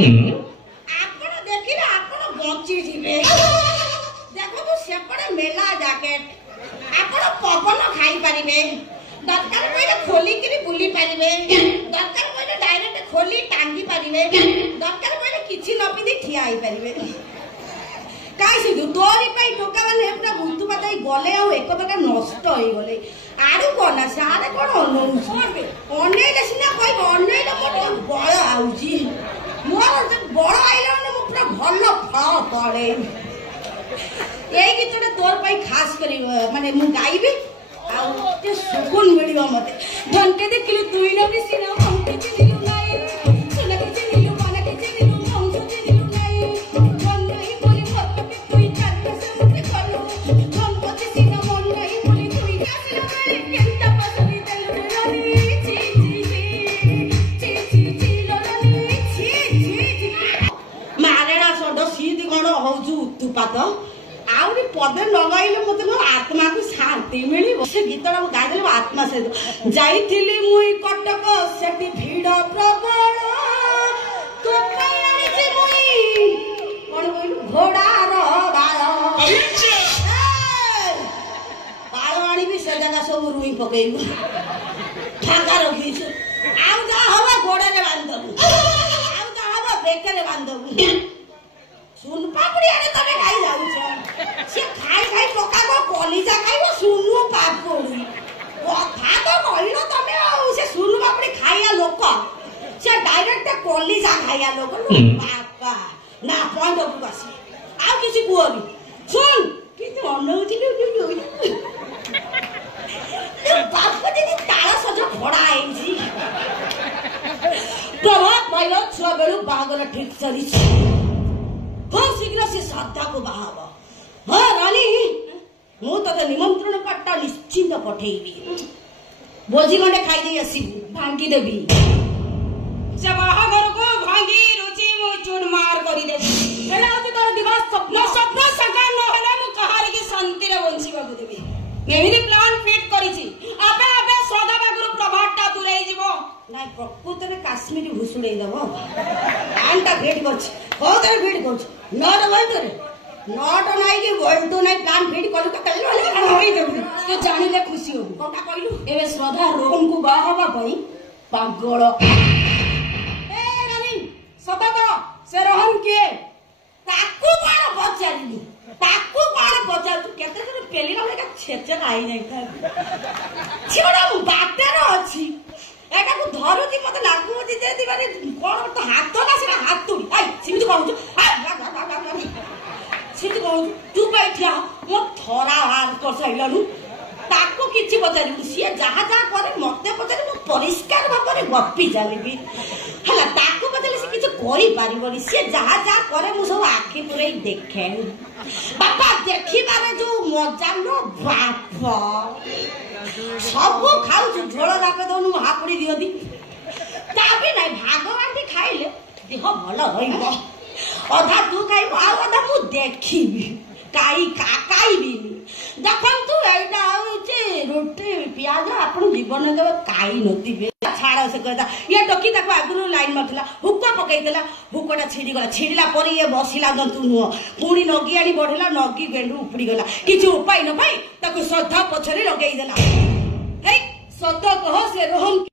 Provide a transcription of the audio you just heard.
ଆପଣ ଦେଖିଲେ ଆପଣ ବଞ୍ଚିଯିବେ। ଦେଖନ୍ତୁ ସେପଟେ ମେଲା ଜ୍ୟାକେଟ, ଆପଣ ପବନ ଖାଇପାରିବେ, ଦରକାର ପଇଲେ ଖୋଲିକିରି ବୁଲି ପାରିବେ, ଦରକାର ପଇଲେ ଡାଇରେକ୍ଟ ଖୋଲି ଟାଙ୍ଗି ପାରିବେ, ଦରକାର ପଇଲେ କିଛି ନ ପିନ୍ଧି ଠିଆ ହେଇପାରିବେ। କାହିଁ ସେ ତୋରି ପାଇଁ ଟୋକା ମାନେ ପୁରା ବୁତୁ ପାତାଇ ଗଲେ ଆଉ ଏକଥାଟା ନଷ୍ଟ ହେଇଗଲେ। ଆରୁ କଣ ନା ସାରେ କଣ ଅନଉଛୁ ଅନେଇଲେ ସିନା କହିବ, ଅନେଇଲେ ମୋର ବଳ ଆଉଛି, ମୋର ବଳ ଆଇଲା ମାନେ ମୁଁ ପୁରା ଭଲ ଫଳ ପଡେ। ଏଇ ଗୀତଟା ତୋର ପାଇଁ ଖାସ କରି ମାନେ ମୁଁ ଗାଇବି, ଆଉ ଟିକେ ସୁକୁନ ମିଳିବ ମତେ। ଢଙ୍କେ ଦେଖିଲୁ ତୁଇ ନ ବି ସିନା ଭଙ୍କେ ଚିହ୍ନିଲୁ ନାଇଁ, ସୁନା କିଛି ନିଲୁ ମନା କିଛି ନିଲୁ ଭଙ୍ଗ ଚିହ୍ନିଲୁ ନାଇଁ, ମନ ନାହିଁ ବୋଲି ମତେ ତୁଇ ଚାରିଟା ସେମିତି କଲୁ, ଭଙ୍ଗ ସିନା ମନ ନାହିଁ ବୋଲି ତୁଇ ଆସିଲା ବେଳେ କେନ୍ତା ପସଲି ଦେଲୁ ରାନି, ଛି ଛି ଛି ଛି ଛି ଛି ଲୋରାନି, ଛି ଛି ଛି ମାରେଣା ସଡ ସିନ୍ତି କଣ ହଉଛୁ ଉତ୍ତୁପାତ। ଆହୁରି ପଦେ ଲଗାଇଲେ ମତେ ମୋ ଆତ୍ମାକୁ ଶାନ୍ତି ମିଳିବ। ସେ ଗୀତଟା ମୁଁ ଗାଇଦେଲେ ମୋ ଆତ୍ମା ସହିତ। ଯାଇଥିଲି ମୁଇଁ କଟକ, ସେଠି ଭିଡ ପ୍ରବଳ, ତୋ ପାଇଁ ଆଣିଛି ମୁଇଁ କଣ କହିଲୁ ଘୋଡାର ବାଳ, ବାଳ ଆଣିବି ସେ ଜାଗା ସବୁ ରୁଇ ପକେଇବୁ, ଫାଙ୍କା ରଖିଛୁ। ଆଉ ଯାହା ହବ ଗୋଡରେ ବାନ୍ଧବୁ, ଆଉ ଯାହା ହବ ବେକରେ ବାନ୍ଧବୁ। ସୁନ ପାପୁଡି ଆଡେ ତମେ ଖାଇ ଯାଉଛ, ସେ ଖାଇ ଖାଇ ପକାବ କଲିଜା ଖାଇବ ସୁନୁ ପାପୁଡି। କଥା ତ କହିଲ ତମେ, ଆଉ ସେ ସୁନୁ ପାପୁଡି ଖାଇବା ଲୋକ, ସେ ଡାଇରେକ୍ଟ କଲିଜା ଖାଇବା ଲୋକ। ବାପା ନା ପଏଣ୍ଟକୁ ବସି ଆଉ କିଛି କୁହନି। ଶୁଣ କିନ୍ତୁ ଅନଉଥିଲି ବାପ ଦିଦି ତାଳ ସଜ ଭଡା ହେଇଛି। ପ୍ରଭାତ ପାଇଲ ଛୁଆ ବେଳୁ ବାହାଘର ଠିକ ସରିଛି, ଖୁବ ଶୀଘ୍ର ସେ ଶ୍ରଦ୍ଧାକୁ ବାହା ହବ। ହଁ ରାଣୀ, ମୁଁ ତତେ ନିମନ୍ତ୍ରଣ କାର୍ଡଟା ନିଶ୍ଚିନ୍ତ ପଠେଇବି, ଭୋଜି ଗଣ୍ଡେ ଖାଇଦେଇ ଆସିବୁ, ଭାଙ୍ଗିଦେବି ସେ ବାହାଘରକୁ, ଭାଙ୍ଗି ରୁଚି ମୁଁ ଚୁରମାର କରିଦେବି। ହେଲେ ହଉଛି ତୋର ଦିବସ ସ୍ୱପ୍ନ ସାକାର ନହେଲେ ମୁଁ କାହାରିକି ଶାନ୍ତିରେ ବଞ୍ଚିବାକୁ ଦେବି। ଏମିତି ପ୍ଲାନ୍ ଫିଟ୍ କରିଛି, ଆପେ ଆପେ ଶ୍ରଦ୍ଧା ପାଖରୁ ପ୍ରଭାବଟା ଦୂରେଇ ଯିବ। ନାଇଁ ପ୍ରକୃତରେ କାଶ୍ମୀର ଭୁଷୁଡେଇ ଦବ। ପ୍ଲାନ୍ଟା ଫିଟ୍ କରୁଛି, କୋଉଥିରେ ଫିଟ୍ କରୁଛି? ନଟ ବଲ୍ଟରେ, ନଟ ନାଇକି ବଲ୍ଟୁ ନାଇଁ, ପ୍ଲାନ୍ ଫିଟ୍ କଲୁ ତ କାଲି ହେଇଯାଉଛି। ତୁ ଜାଣିଲେ ଖୁସି ହବୁ। କଣଟା କହିଲୁ? ଏବେ ଶ୍ରଦ୍ଧା ରୋହନକୁ ବାହା ହବା ପାଇଁ ପାଗଳ। ଏ ରାନୀ ସତ କହ, ସେ ରୋହନ କିଏ? ତାକୁ କଣ ପଚାରିଲୁ? ତାକୁ କଣ ପଚାରୁଛୁ? କେତେ ଜଣ ପେଲିଲା ବେଳେ ଛେଚେରା ହେଇଯାଇଥାଏ, ସେ ଗୋଟେ ବାଟରେ ଅଛି, ଏଟାକୁ ଧରୁଛି ମତେ ଲାଗୁଛି ଯେମିତି ମାନେ କଣ ତ ହାତ ନା ସେଟା ହାତୁଡ଼ି। ସେମିତି କହୁଛୁ, ସେମିତି କହୁଛୁ, ତୁ ପାଇଁ ଠିଆ ମୋ ଥରା ବାହାର କରିସାରିଲୁ। ତାକୁ କିଛି ପଚାରିବୁ, ସିଏ ଯାହା ଯାହା କରେ ମତେ ପଚାରି, ମୁଁ ପରିଷ୍କାର ଭାବରେ ଗପି ଚାଲିବି ହେଲା। ତାକୁ ପଚାରିଲେ ସେ କିଛି କରିପାରିବନି, ସିଏ ଯାହା ଯାହା କରେ ମୁଁ ସବୁ ଆଖି ପୁରେଇ ଦେଖେ। ବାପା ଦେଖିବାରେ ଯୋଉ ମଜା ନ ବାପ, ସବୁ ଖାଉଛୁ ଝୋଳ ଯାକ ଦଉନୁ ହାପୁଡି ଦିଅନ୍ତି। ତା ବି ନାଇଁ, ଭାଗ ବାଣ୍ଟି ଖାଇଲେ ଦେହ ଭଲ ରହିବ। ଅଧା ତୁ ଖାଇବୁ, ଆଉ ଅଧା ମୁଁ ଦେଖିବି, ଖାଇବିନି। ଦେଖନ୍ତୁ ଏଇଟା ହଉଛି ରୁଟି ପିଆଜ, ଆପଣ ଜୀବନ କେବେ ଖାଇ ନଥିବେ। ଛାଡ ସେ କଥା। ଇଏ ଟୋକି ତାକୁ ଆଗରୁ ଲାଇନ ମାରୁଥିଲା, ହୁକ ପକେଇଥିଲା, ହୁକଟା ଛିଡିଗଲା। ଛିଡିଲା ପରେ ଇଏ ବସିଲା ଜନ୍ତୁ ନୁହଁ, ପୁଣି ନଗି ଆଣି ବଢିଲା, ନଗି ଗେଣ୍ଡୁ ଉପୁଡିଗଲା। କିଛି ଉପାୟ ନ ପାଇ ତାକୁ ଶ୍ରଦ୍ଧା ପଛରେ ଲଗେଇଦେଲା। ହେଇ ସତ କହ, ସେ ରୋହନ